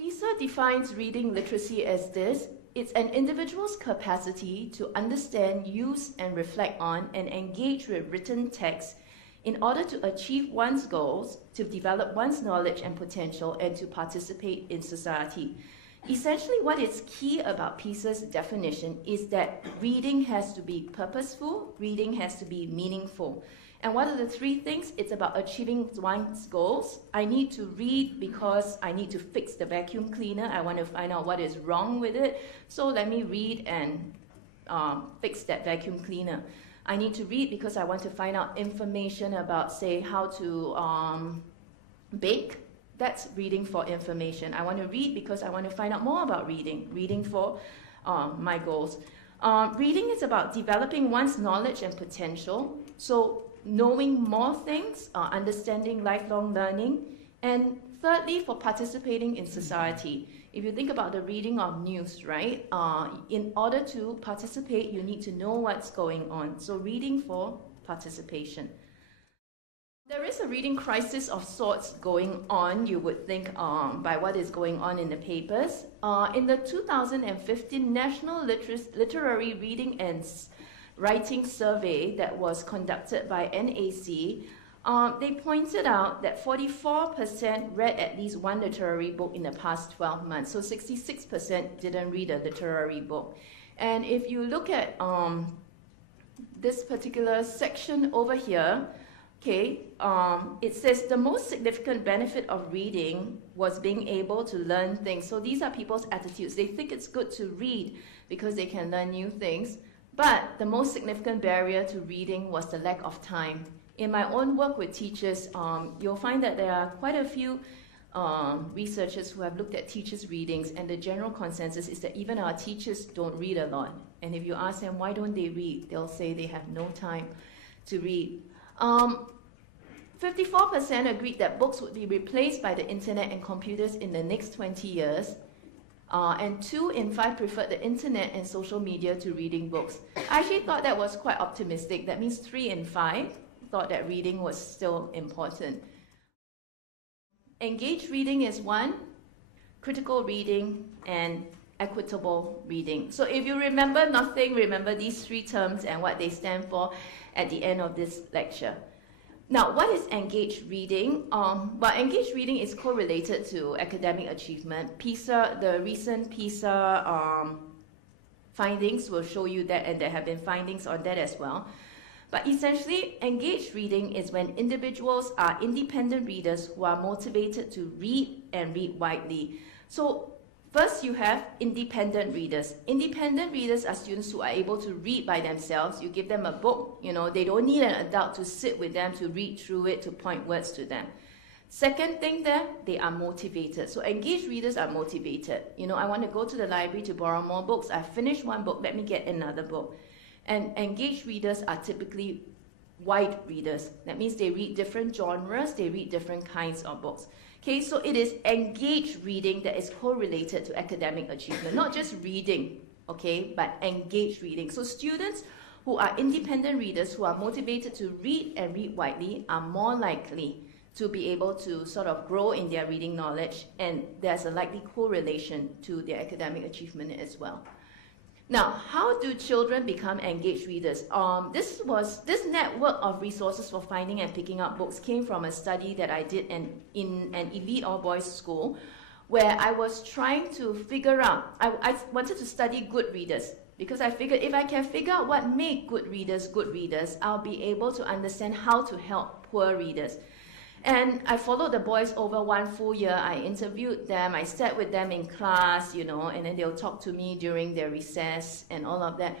PISA defines reading literacy as this. It's an individual's capacity to understand, use, and reflect on, and engage with written text in order to achieve one's goals, to develop one's knowledge and potential, and to participate in society. Essentially, what is key about PISA's definition is that reading has to be purposeful, reading has to be meaningful. And what are the three things? It's about achieving one's goals. I need to read because I need to fix the vacuum cleaner. I want to find out what is wrong with it. So let me read and fix that vacuum cleaner. I need to read because I want to find out information about, say, how to bake. That's reading for information. I want to read because I want to find out more about reading for my goals. Reading is about developing one's knowledge and potential. So knowing more things, understanding lifelong learning, and thirdly, for participating in society. If you think about the reading of news, right, in order to participate, you need to know what's going on. So reading for participation. There is a reading crisis of sorts going on, you would think, by what is going on in the papers. In the 2015 National Literary Reading and Writing Survey that was conducted by NAC, they pointed out that 44% read at least one literary book in the past 12 months. So 66% didn't read a literary book. And if you look at this particular section over here, okay, it says the most significant benefit of reading was being able to learn things. So these are people's attitudes. They think it's good to read because they can learn new things. But the most significant barrier to reading was the lack of time. In my own work with teachers, you'll find that there are quite a few researchers who have looked at teachers' readings, and the general consensus is that even our teachers don't read a lot. And if you ask them why don't they read, they'll say they have no time to read. 54% agreed that books would be replaced by the internet and computers in the next 20 years. And 2 in 5 preferred the internet and social media to reading books. I actually thought that was quite optimistic. That means 3 in 5 thought that reading was still important. Engaged reading is one, critical reading, and equitable reading. So if you remember nothing, remember these 3 terms and what they stand for at the end of this lecture. Now, what is engaged reading? Well, engaged reading is correlated to academic achievement. PISA, the recent PISA findings will show you that, and there have been findings on that as well. But essentially, engaged reading is when individuals are independent readers who are motivated to read and read widely. So first, you have independent readers. Independent readers are students who are able to read by themselves. You give them a book, they don't need an adult to sit with them to read through it, to point words to them. Second thing there, they are motivated. So engaged readers are motivated. I want to go to the library to borrow more books. I finished one book, let me get another book. And engaged readers are typically wide readers. That means they read different genres, they read different kinds of books. Okay, so it is engaged reading that is correlated to academic achievement, not just reading, okay, but engaged reading. So students who are independent readers, who are motivated to read and read widely, are more likely to be able to sort of grow in their reading knowledge, and there's a likely correlation to their academic achievement as well. Now, how do children become engaged readers? This network of resources for finding and picking up books came from a study that I did in an elite all-boys school, where I was trying to figure out, I wanted to study good readers, because I figured if I can figure out what make good readers, I'll be able to understand how to help poor readers. And I followed the boys over one full year. I interviewed them, I sat with them in class, and then they'll talk to me during their recess and all of that.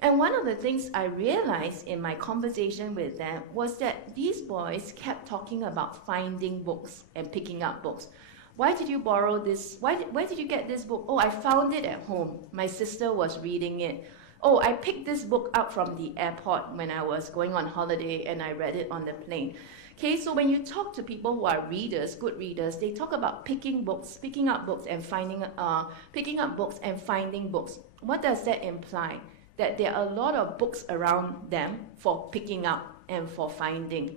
And one of the things I realized in my conversation with them was that these boys kept talking about finding books and picking up books. Why did you borrow this? Where did you get this book? Oh, I found it at home. My sister was reading it. Oh, I picked this book up from the airport when I was going on holiday and I read it on the plane. Okay, so when you talk to people who are readers, good readers, they talk about picking up books and finding books. What does that imply? That there are a lot of books around them for picking up and for finding,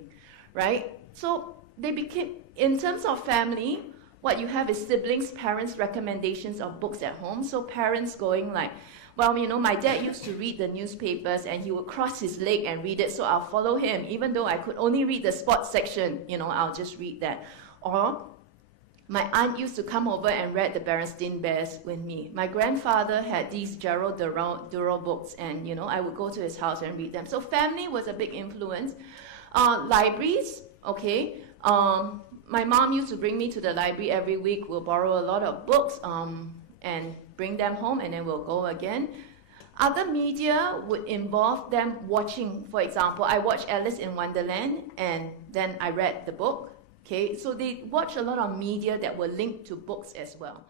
right? So they became, in terms of family, what you have is siblings, parents' recommendations of books at home. So parents going like, well, you know, my dad used to read the newspapers and he would cross his leg and read it, so I'll follow him. Even though I could only read the sports section, you know, I'll just read that. Or my aunt used to come over and read the Berenstain Bears with me. My grandfather had these Gerald Durrell books, and, you know, I would go to his house and read them. So family was a big influence. Libraries, okay. My mom used to bring me to the library every week. We'll borrow a lot of books and bring them home, and then we'll go again. Other media would involve them watching. For example, I watched Alice in Wonderland, and then I read the book. Okay, so they watch a lot of media that were linked to books as well.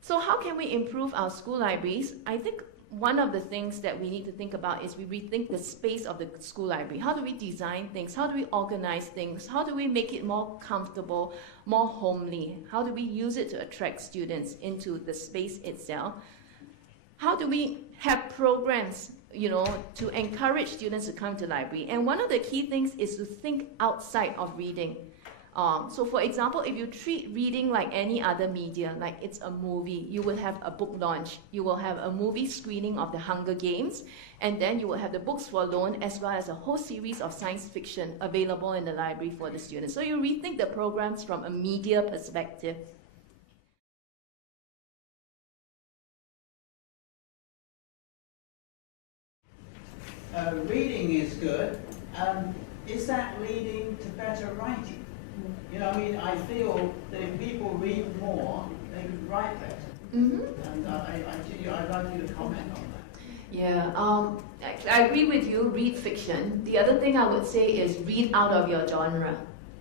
So how can we improve our school libraries? I think one of the things that we need to think about is we rethink the space of the school library. How do we design things? How do we organize things? How do we make it more comfortable, more homely? How do we use it to attract students into the space itself? How do we have programs, you know, to encourage students to come to the library? And one of the key things is to think outside of reading. So for example, if you treat reading like any other media, like it's a movie, you will have a book launch, you will have a movie screening of the Hunger Games, and then you will have the books for loan, as well as a whole series of science fiction available in the library for the students. So you rethink the programs from a media perspective. Reading is good. Is that leading to better writing? You know, I mean, I feel that if people read more, they could write better. And I'd like you to comment on that. Yeah, I agree with you, read fiction. The other thing I would say is read out of your genre.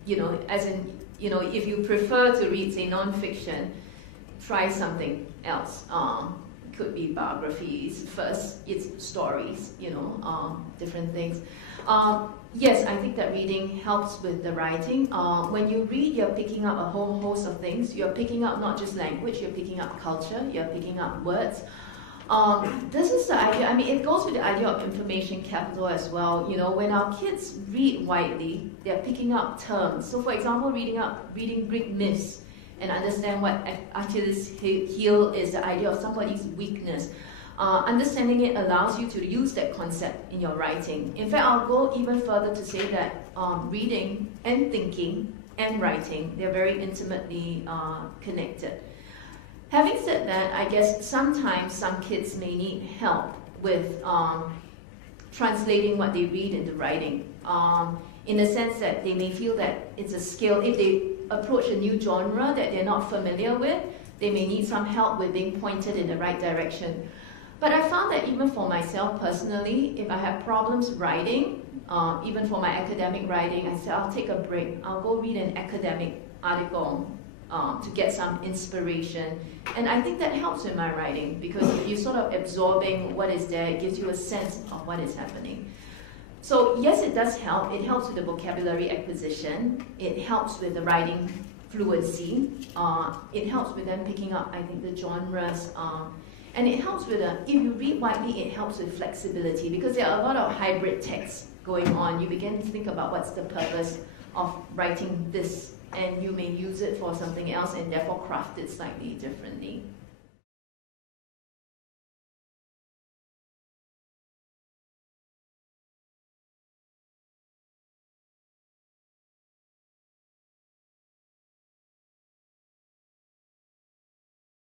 You know, as in, you know, if you prefer to read, say, non-fiction, try something else. Could be biographies. First, it's stories, you know, different things. Yes, I think that reading helps with the writing. When you read, you're picking up a whole host of things. You're picking up not just language, you're picking up culture, you're picking up words. This is the idea, I mean, it goes with the idea of information capital as well. You know, when our kids read widely, they're picking up terms. So for example, reading Greek myths, and understand what Achilles' heel is, the idea of somebody's weakness. Understanding it allows you to use that concept in your writing. In fact, I'll go even further to say that reading and thinking and writing, they're very intimately connected. Having said that, I guess sometimes some kids may need help with translating what they read into writing, in the sense that they may feel that it's a skill. If they approach a new genre that they're not familiar with, they may need some help with being pointed in the right direction. But I found that even for myself personally, if I have problems writing, even for my academic writing, I said, I'll take a break. I'll go read an academic article to get some inspiration. And I think that helps in my writing, because if you're sort of absorbing what is there, it gives you a sense of what is happening. So yes, it does help. It helps with the vocabulary acquisition. It helps with the writing fluency. It helps with them picking up, I think, the genres. And it helps with, if you read widely, it helps with flexibility, because there are a lot of hybrid texts going on. You begin to think about what's the purpose of writing this, and you may use it for something else and therefore craft it slightly differently.